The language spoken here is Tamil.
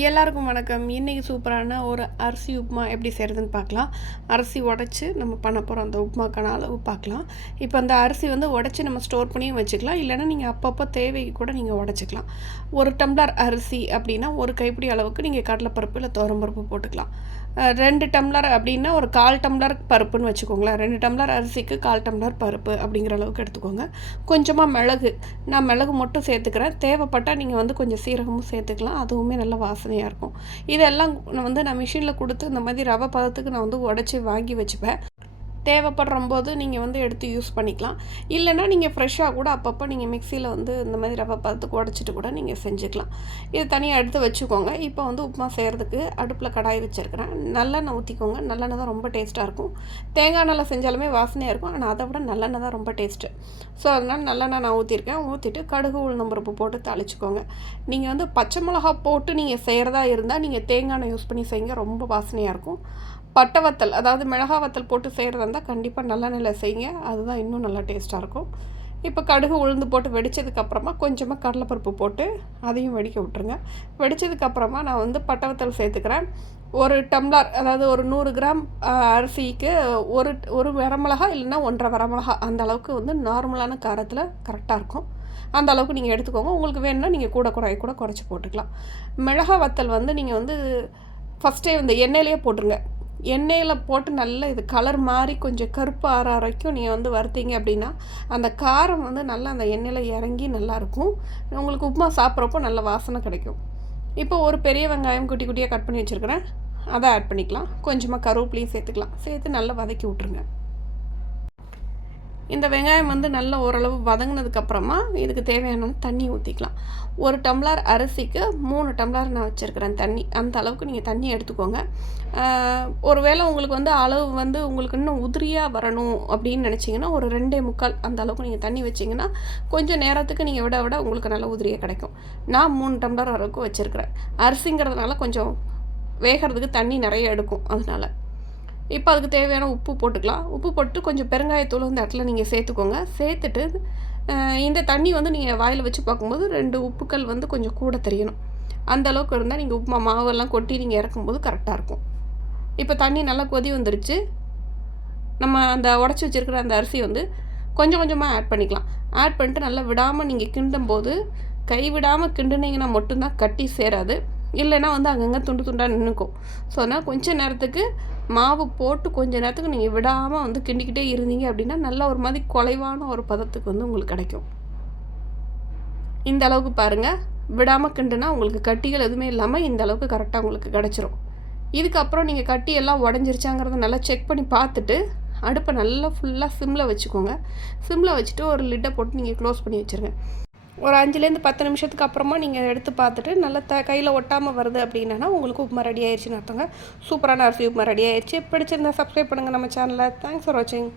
எல்லாருக்கும் வணக்கம். இன்றைக்கி சூப்பரான ஒரு அரிசி உப்புமா எப்படி செய்கிறதுன்னு பார்க்கலாம். அரிசி உடச்சி நம்ம பண்ண போகிறோம் அந்த உப்புமாக்கான அளவு பார்க்கலாம். இப்போ அந்த அரிசி வந்து உடச்சி நம்ம ஸ்டோர் பண்ணியும் வச்சுக்கலாம். இல்லைன்னா நீங்கள் அப்பப்போ தேவைக்கு கூட நீங்கள் உடச்சிக்கலாம். ஒரு டம்ளர் அரிசி அப்படின்னா ஒரு கைப்பிடி அளவுக்கு நீங்கள் கடலைப்பருப்பு இல்லை பருப்பு போட்டுக்கலாம். ரெண்டு டம்ளர் அப்படின்னா ஒரு கால் டம்ளர் பருப்புன்னு வச்சுக்கோங்களேன். ரெண்டு டம்ளர் அரிசிக்கு கால் டம்ளர் பருப்பு அப்படிங்கிற அளவுக்கு எடுத்துக்கோங்க. கொஞ்சமாக மிளகு நான் மிளகு மட்டும் சேர்த்துக்கிறேன். தேவைப்பட்டால் நீங்கள் வந்து கொஞ்சம் சீரகமும் சேர்த்துக்கலாம். அதுவுமே நல்ல வாசனையாக இருக்கும். இதெல்லாம் நான் வந்து நான் மிஷினில் கொடுத்து இந்த மாதிரி ரவை பதத்துக்கு நான் வந்து உடச்சி வாங்கி வச்சுப்பேன். தேவைப்படுற போது நீங்கள் வந்து எடுத்து யூஸ் பண்ணிக்கலாம். இல்லைன்னா நீங்கள் ஃப்ரெஷ்ஷாக கூட அப்பப்போ நீங்கள் மிக்சியில் வந்து இந்த மாதிரி ரவை பார்த்து உடச்சிட்டு கூட நீங்கள் செஞ்சுக்கலாம். இது தனியாக எடுத்து வச்சுக்கோங்க. இப்போ வந்து உப்புமா செய்கிறதுக்கு அடுப்பில் கடாய் வச்சுருக்கிறேன். நல்லெண்ணெய் ஊற்றிக்கோங்க நல்லெண்ணெய் தான் ரொம்ப டேஸ்ட்டாக இருக்கும். தேங்காய் எண்ணெயில் செஞ்சாலுமே வாசனையாக இருக்கும். ஆனால் அதை விட நல்லெண்ணெய் தான் ரொம்ப டேஸ்ட்டு ஸோ அதனால் நல்லெண்ணெய் நான் ஊற்றிருக்கேன் ஊற்றிட்டு கடுகு உளுந்தம்பருப்பு போட்டு தாளிச்சிக்கோங்க. நீங்கள் வந்து பச்சை மிளகா போட்டு நீங்கள் செய்கிறதா இருந்தால் நீங்கள் தேங்காய் எண்ணெய் யூஸ் பண்ணி செய்யுங்க ரொம்ப வாசனையாக இருக்கும். பட்டை வத்தல் அதாவது மிளகா வத்தல் போட்டு செய்கிறதா இருந்தால் கண்டிப்பாக நல்லெண்ணெயில் செய்யுங்க. அதுதான் இன்னும் நல்லா டேஸ்ட்டாக இருக்கும். இப்போ கடுகு உளுந்து போட்டு வெடித்ததுக்கப்புறமா கொஞ்சமாக கடலைப்பருப்பு போட்டு அதையும் வெடிக்க விட்ருங்க வெடித்ததுக்கப்புறமா நான் வந்து பட்டவத்தல் சேர்த்துக்கிறேன். ஒரு டம்ளர் அதாவது ஒரு நூறு கிராம் அரிசிக்கு ஒரு ஒரு வரமிளகா இல்லைன்னா ஒன்றரை வரமிளகா அந்த அளவுக்கு வந்து நார்மலான காரத்தில் கரெக்டாக இருக்கும். அந்த அளவுக்கு நீங்கள் எடுத்துக்கோங்க. உங்களுக்கு வேணும்னா நீங்கள் கூட குறைய கூட குறைச்சி போட்டுக்கலாம். மிளகா வத்தல் வந்து நீங்கள் வந்து ஃபஸ்ட்டே இந்த எண்ணெயிலேயே போட்டுருங்க. எண்ணெயில் போட்டு நல்லா இது கலர் மாறி கொஞ்சம் கருப்பு ஆற வரைக்கும் நீங்கள் வந்து வறுத்தீங்க அப்படின்னா அந்த காரம் வந்து நல்லா அந்த எண்ணெயில் இறங்கி நல்லாயிருக்கும் உங்களுக்கு உப்புமா சாப்பிட்றப்போ நல்ல வாசனை கிடைக்கும். இப்போ ஒரு பெரிய வெங்காயம் குட்டி குட்டியாக கட் பண்ணி வச்சுருக்கிறேன். அதை ஆட் பண்ணிக்கலாம். கொஞ்சமாக கருவேப்பிலையும் சேர்த்துக்கலாம். சேர்த்து நல்லா வதக்கி விட்ருங்க இந்த வெங்காயம் வந்து நல்ல ஓரளவு வதங்கினதுக்கப்புறமா இதுக்கு தேவையான தண்ணி ஊற்றிக்கலாம் ஒரு டம்ளர் அரிசிக்கு மூணு டம்ளர் நான் வச்சுருக்கிறேன் தண்ணி. அந்த அளவுக்கு நீங்கள் தண்ணி எடுத்துக்கோங்க. ஒருவேளை உங்களுக்கு வந்து அளவு வந்து உங்களுக்கு இன்னும் உதிரியாக வரணும் அப்படின்னு நினச்சிங்கன்னா ஒரு ரெண்டே முக்கால் அந்த அளவுக்கு நீங்கள் தண்ணி வச்சிங்கன்னா கொஞ்சம் நேரத்துக்கு நீங்கள் விட விட உங்களுக்கு நல்ல உதிரியாக கிடைக்கும். நான் மூணு டம்ளர் அளவுக்கு வச்சுருக்கிறேன். அரிசிங்கிறதுனால கொஞ்சம் வேகிறதுக்கு தண்ணி நிறைய எடுக்கும் அதனால. இப்போ அதுக்கு தேவையான உப்பு போட்டுக்கலாம். உப்பு போட்டு கொஞ்சம் பெருங்காயத்தூள் இந்த இடத்துல நீங்கள் சேர்த்துக்கோங்க. சேர்த்துட்டு இந்த தண்ணி வந்து நீங்கள் வாயில் வச்சு பார்க்கும்போது ரெண்டு உப்புக்கள் வந்து கொஞ்சம் கூட தெரியணும். அந்த அளவுக்கு இருந்தால் நீங்கள் உப்புமா மாவெல்லாம் கொட்டி நீங்கள் இறக்கும்போது கரெக்டாக இருக்கும். இப்போ தண்ணி நல்லா கொதி வந்துருச்சு. நம்ம அந்த உடச்சி வச்சுருக்கிற அந்த அரிசி வந்து கொஞ்சம் கொஞ்சமாக ஆட் பண்ணிக்கலாம். ஆட் பண்ணிட்டு நல்லா விடாமல் நீங்கள் கிண்டும் போது கை விடாமல் கிண்டுனீங்கன்னா மட்டும்தான் கட்டி சேராது. இல்லைன்னா வந்து அங்கங்கே துண்டு துண்டாக நின்றுக்கும் ஸோ அதனால் கொஞ்ச நேரத்துக்கு மாவு போட்டு கொஞ்ச நேரத்துக்கு நீங்கள் விடாமல் வந்து கிண்டிக்கிட்டே இருந்தீங்க அப்படின்னா நல்லா ஒரு மாதிரி குலைவான ஒரு பதத்துக்கு வந்து உங்களுக்கு கிடைக்கும். இந்த அளவுக்கு பாருங்கள் விடாமல் கிண்டுனா உங்களுக்கு கட்டிகள் எதுவுமே இல்லாமல் இந்த அளவுக்கு கரெக்டாக உங்களுக்கு கிடச்சிரும். இதுக்கப்புறம் நீங்கள் கட்டி எல்லாம் உடஞ்சிருச்சாங்கிறத நல்லா செக் பண்ணி பார்த்துட்டு அடுப்பை நல்லா ஃபுல்லாக சிம்மில் வச்சுக்கோங்க. சிம்மில் வச்சுட்டு ஒரு லிட்டை போட்டு நீங்கள் க்ளோஸ் பண்ணி வச்சுருங்க. ஒரு அஞ்சுலேருந்து பத்து நிமிஷத்துக்கு அப்புறமா நீங்கள் எடுத்து பார்த்துட்டு நல்லா த கையில் ஒட்டாமல் வருது அப்படின்னா உங்களுக்கு உப்புமா ரெடி ஆயிடுச்சுன்னு அர்த்தங்க. சூப்பரான அரிசி உப்புமா ரெடி ஆயிடுச்சு பிடிச்சிருந்தா சப்ஸ்கிரைப் பண்ணுங்கள் நம்ம சேனலை தேங்க்ஸ் ஃபார் வாட்சிங்